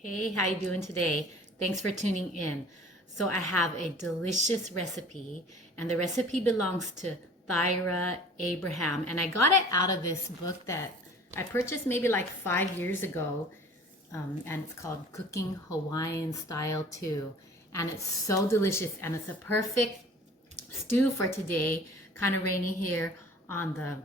Hey, how you doing today? Thanks for tuning in. So I have a delicious recipe, and the recipe belongs to Thyra Abraham, and I got it out of this book that I purchased maybe like 5 years ago, and it's called Cooking Hawaiian Style Too, and it's so delicious, and it's a perfect stew for today. Kind of rainy here on the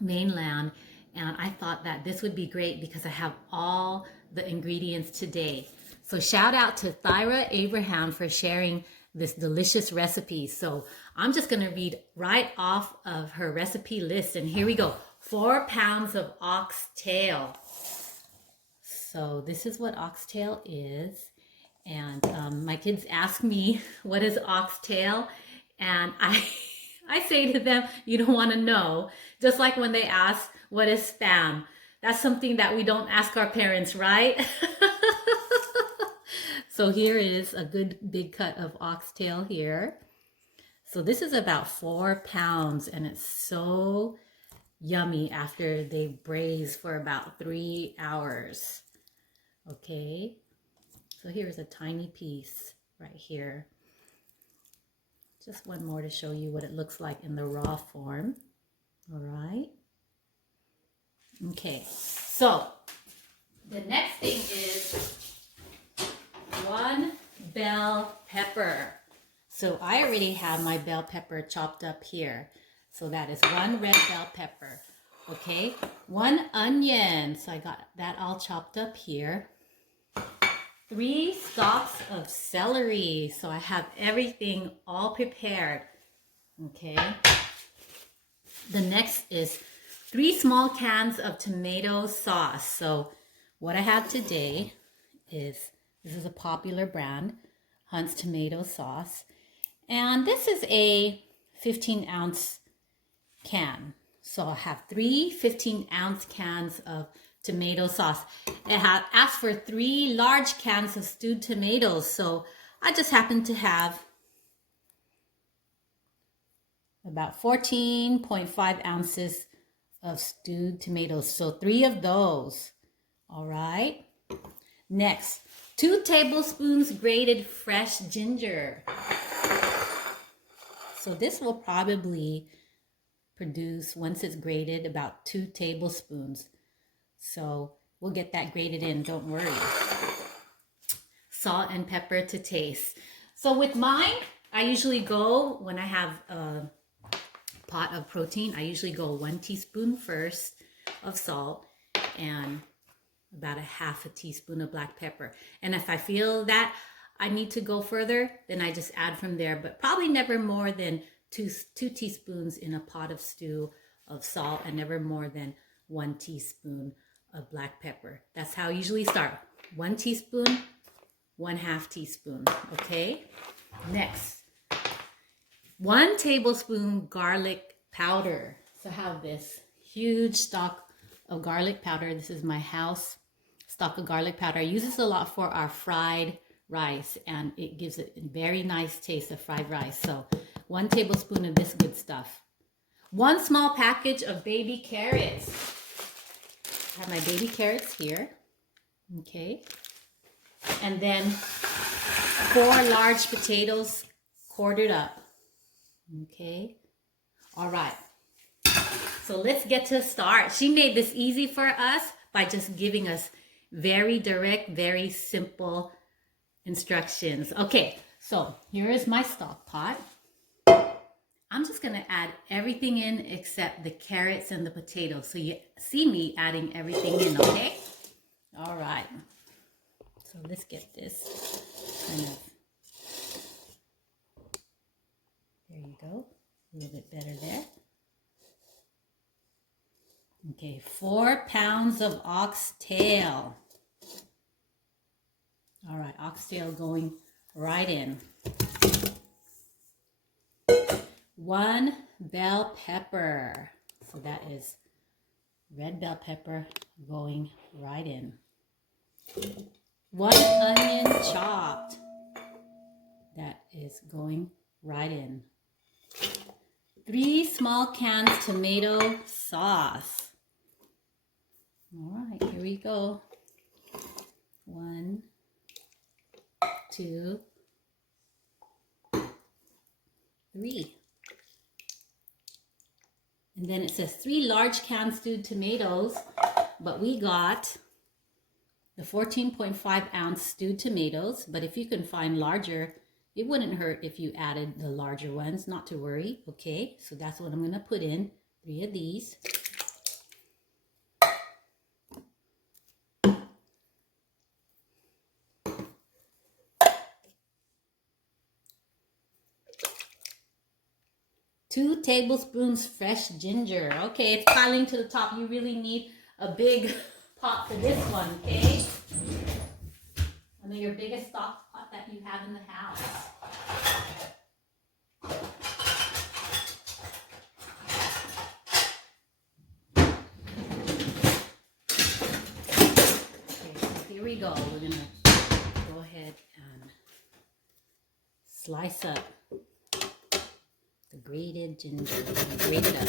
mainland, and I thought that this would be great because I have all the ingredients today. So shout out to Thyra Abraham for sharing this delicious recipe. So I'm just going to read right off of her recipe list, and here we go. 4 pounds of oxtail. So this is what oxtail is, and my kids ask me what is oxtail, and I say to them, you don't want to know. Just like when they ask, what is spam? That's something that we don't ask our parents, right? So here is a good big cut of oxtail here. So this is about 4 pounds, and it's so yummy after they braise for about 3 hours. Okay, so here's a tiny piece right here. Just one more to show you what it looks like in the raw form. All right. Okay, so the next thing is 1 bell pepper. So I already have my bell pepper chopped up here. So that is 1 red bell pepper. Okay, 1 onion. So I got that all chopped up here. 3 stalks of celery. So I have everything all prepared. Okay. The next is 3 small cans of tomato sauce. So what I have today is, this is a popular brand, Hunt's tomato sauce. And this is a 15-ounce can. So I have 3 15-ounce cans of tomato sauce. It asked for 3 large cans of stewed tomatoes. So I just happen to have about 14.5 ounces of stewed tomatoes. So 3 of those. All right. Next, 2 tablespoons grated fresh ginger. So this will probably produce, once it's grated, about 2 tablespoons. So we'll get that grated in, don't worry. Salt and pepper to taste. So with mine, I usually go, when I have a pot of protein, I usually go 1 teaspoon first of salt and about a half a teaspoon of black pepper. And if I feel that I need to go further, then I just add from there, but probably never more than two teaspoons in a pot of stew of salt, and never more than 1 teaspoon of black pepper. That's how I usually start. 1 teaspoon, 1/2 teaspoon, okay? Next, 1 tablespoon garlic powder. So I have this huge stock of garlic powder. This is my house stock of garlic powder. I use this a lot for our fried rice, and it gives it a very nice taste of fried rice. So 1 tablespoon of this good stuff. 1 small package of baby carrots. I have my baby carrots here. Okay. And then 4 large potatoes quartered up. Okay. All right. So let's get to start. She made this easy for us by just giving us very direct, very simple instructions. Okay, so here is my stock pot. I'm just going to add everything in except the carrots and the potatoes. So you see me adding everything in, okay? All right. So let's get this kind of, there you go. A little bit better there. Okay, 4 pounds of oxtail. All right, oxtail going right in. 1 bell pepper. So that is red bell pepper going right in. 1 onion chopped. That is going right in. 3 small cans tomato sauce. All right, here we go. 1, to 3. And then it says 3 large canned stewed tomatoes, but we got the 14.5 ounce stewed tomatoes. But if you can find larger, it wouldn't hurt if you added the larger ones, not to worry. Okay, so that's what I'm going to put in, 3 of these. Two tablespoons fresh ginger. Okay, it's piling to the top. You really need a big pot for this one, okay? I know your biggest stock pot that you have in the house. Okay, so here we go. We're gonna go ahead and slice up the grated ginger. Grate it up.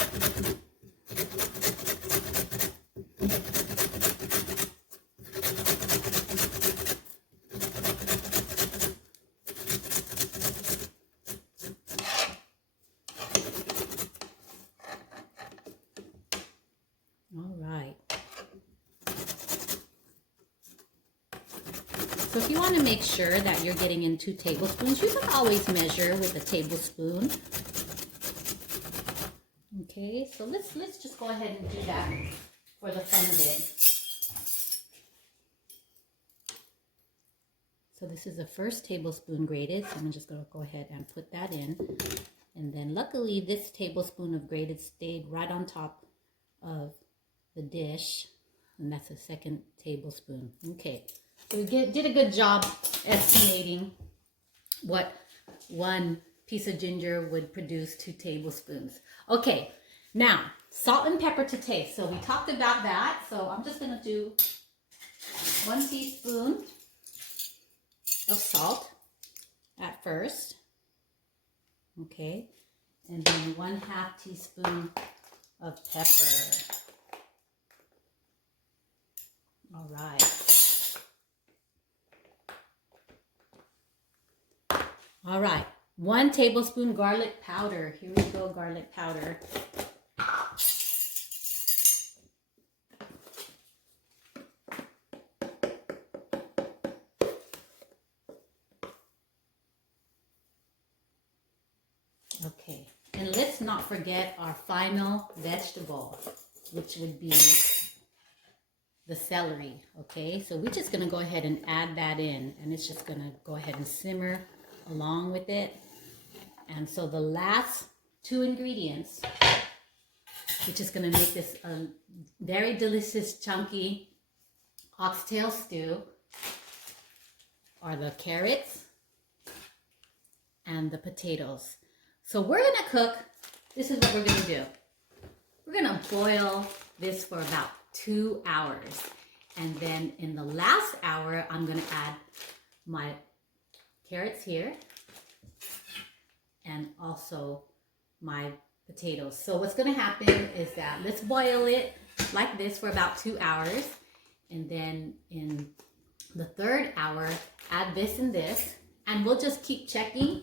All right. So if you want to make sure that you're getting in 2 tablespoons, you can always measure with a tablespoon. Okay, so let's just go ahead and do that for the fun of it. So this is the first tablespoon grated, so I'm just going to go ahead and put that in. And then luckily this tablespoon of grated stayed right on top of the dish, and that's a second tablespoon. Okay, so we did a good job estimating what 1 piece of ginger would produce 2 tablespoons. Okay, now salt and pepper to taste. So we talked about that, so I'm just going to do 1 teaspoon of salt at first. Okay, and then 1/2 teaspoon of pepper. All right. All right. 1 tablespoon garlic powder. Here we go, garlic powder. Okay. And let's not forget our final vegetable, which would be the celery. Okay, so we're just going to go ahead and add that in, and it's just going to go ahead and simmer along with it. And so the last 2 ingredients, which is going to make this a very delicious chunky oxtail stew, are the carrots and the potatoes. So we're going to cook, this is what we're going to do. We're going to boil this for about 2 hours. And then in the last hour, I'm going to add my carrots here and also my potatoes. So what's going to happen is that let's boil it like this for about 2 hours. And then in the 3rd hour, add this and this. And we'll just keep checking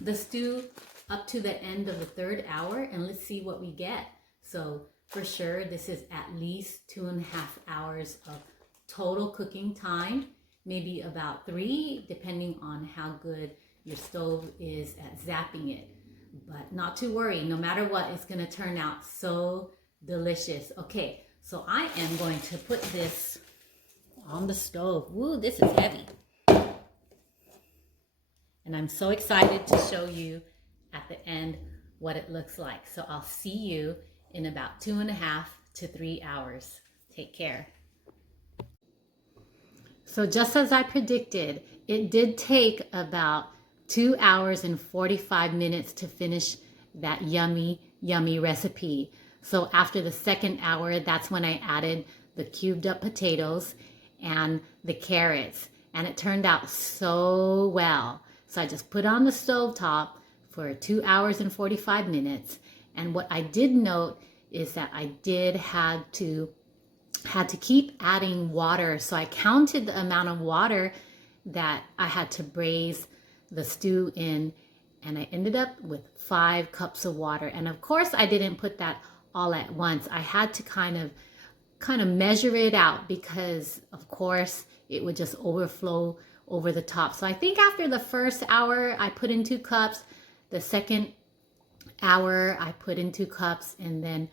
the stew up to the end of the 3rd hour, and let's see what we get. So for sure, this is at least 2.5 hours of total cooking time, maybe about 3, depending on how good your stove is at zapping it. But not to worry, no matter what, it's gonna turn out so delicious. Okay, so I am going to put this on the stove. Woo, this is heavy. And I'm so excited to show you at the end what it looks like. So I'll see you in about 2.5 to 3 hours. Take care. So just as I predicted, it did take about 2 hours and 45 minutes to finish that yummy, yummy recipe. So after the 2nd hour, that's when I added the cubed up potatoes and the carrots. And it turned out so well. So I just put on the stovetop for 2 hours and 45 minutes. And what I did note is that I did had to keep adding water. So I counted the amount of water that I had to braise the stew in, and I ended up with 5 cups of water. And of course I didn't put that all at once. I had to kind of measure it out, because of course it would just overflow over the top. So I think after the first hour I put in 2 cups, the second hour I put in 2 cups, and then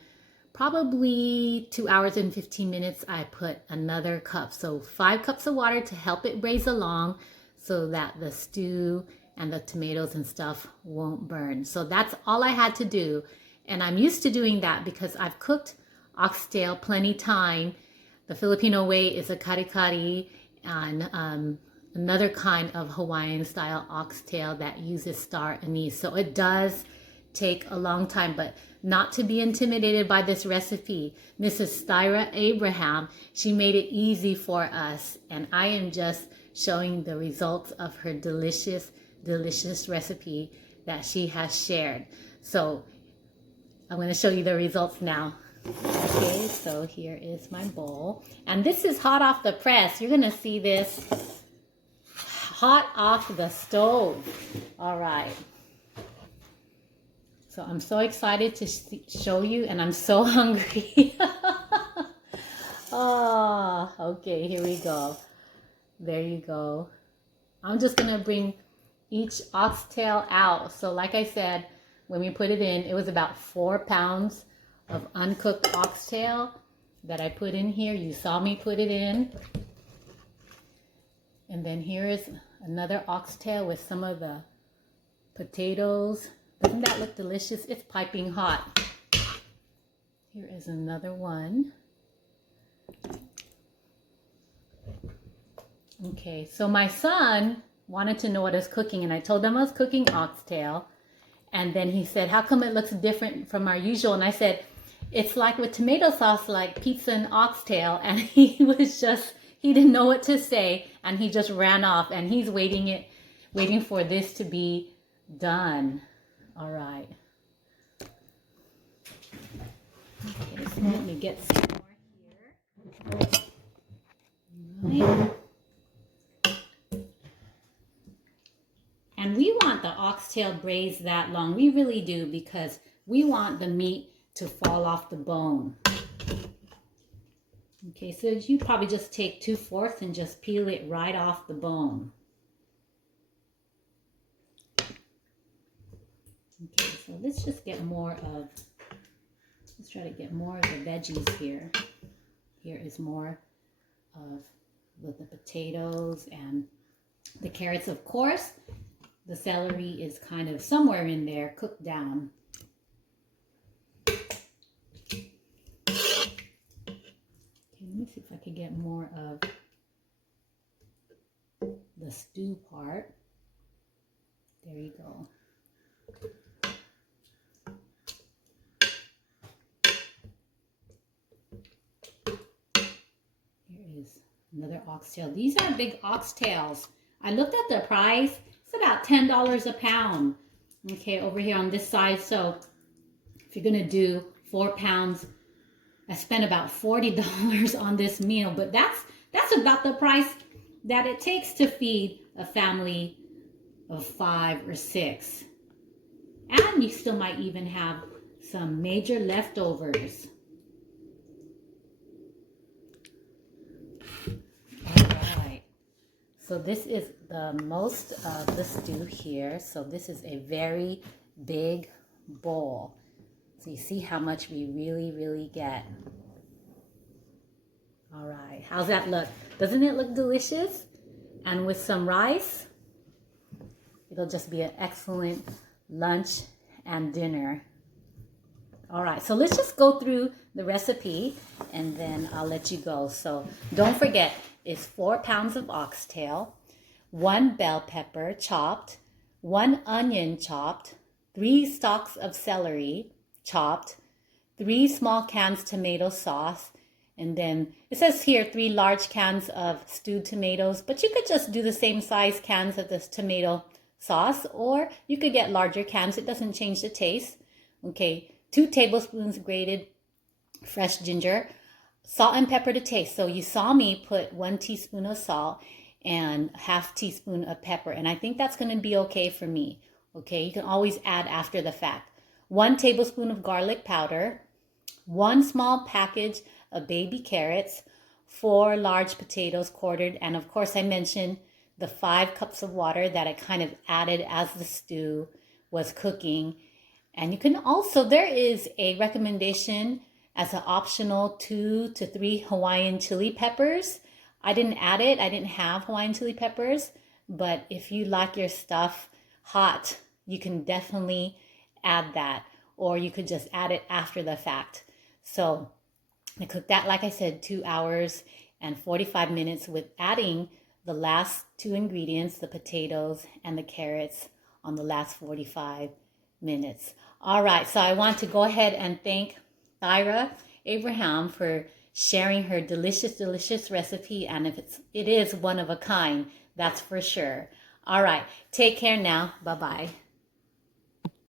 probably 2 hours and 15 minutes I put another cup. So 5 cups of water to help it braise along, so that the stew and the tomatoes and stuff won't burn. So that's all I had to do. And I'm used to doing that because I've cooked oxtail plenty time. The Filipino way is a kari-kari, and another kind of Hawaiian style oxtail that uses star anise. So it does take a long time, but not to be intimidated by this recipe. Mrs. Styra Abraham, she made it easy for us, and I am just showing the results of her delicious recipe that she has shared. So I'm going to show you the results now. Okay, so here is my bowl, and this is hot off the press. You're going to see this hot off the stove. All right. So I'm so excited to show you, and I'm so hungry. Oh, okay, here we go. There you go. I'm just going to bring each oxtail out. So like I said, when we put it in, it was about 4 pounds of uncooked oxtail that I put in here. You saw me put it in. And then here is another oxtail with some of the potatoes. Doesn't that look delicious? It's piping hot. Here is another one. Okay, so my son wanted to know what I was cooking, and I told him I was cooking oxtail. And then he said, how come it looks different from our usual? And I said, it's like with tomato sauce, like pizza and oxtail. And he didn't know what to say, and he just ran off, and he's waiting for this to be done. All right. Okay, so let me get some more here. Right. And we want the oxtail braised that long. We really do, because we want the meat to fall off the bone. Okay, so you probably just take 2/4 and just peel it right off the bone. Okay, so let's just get more of, let's try to get more of the veggies here. Here is more of the potatoes and the carrots, of course. The celery is kind of somewhere in there, cooked down. Okay, let me see if I can get more of the stew part. There you go. Here is another oxtail. These are big oxtails. I looked at the price. It's about $10 a pound. Okay, over here on this side. So if you're gonna do 4 pounds, I spent about $40 on this meal, but that's about the price that it takes to feed a family of 5 or 6. And you still might even have some major leftovers. So this is the most of the stew here. So this is a very big bowl. So you see how much we really get. All right, how's that look? Doesn't it look delicious? And with some rice, it'll just be an excellent lunch and dinner. All right, so let's just go through the recipe, and then I'll let you go. So don't forget, it's 4 pounds of oxtail, 1 bell pepper chopped, 1 onion chopped, 3 stalks of celery chopped, 3 small cans tomato sauce, and then it says here 3 large cans of stewed tomatoes, but you could just do the same size cans of this tomato sauce, or you could get larger cans. It doesn't change the taste. Okay, 2 tablespoons grated fresh ginger, salt and pepper to taste. So you saw me put 1 teaspoon of salt, and half teaspoon of pepper. And I think that's going to be okay for me. Okay, you can always add after the fact. 1 tablespoon of garlic powder, 1 small package of baby carrots, 4 large potatoes quartered, and of course I mentioned the 5 cups of water that I kind of added as the stew was cooking. And you can also, there is a recommendation as an optional 2 to 3 Hawaiian chili peppers. I didn't add it. I didn't have Hawaiian chili peppers, but if you like your stuff hot, you can definitely add that, or you could just add it after the fact. So I cooked that, like I said, 2 hours and 45 minutes with adding the last 2 ingredients, the potatoes and the carrots, on the last 45 minutes. All right, so I want to go ahead and thank Thyra Abraham for sharing her delicious recipe, and if it is one of a kind, that's for sure. All right, take care now. Bye-bye.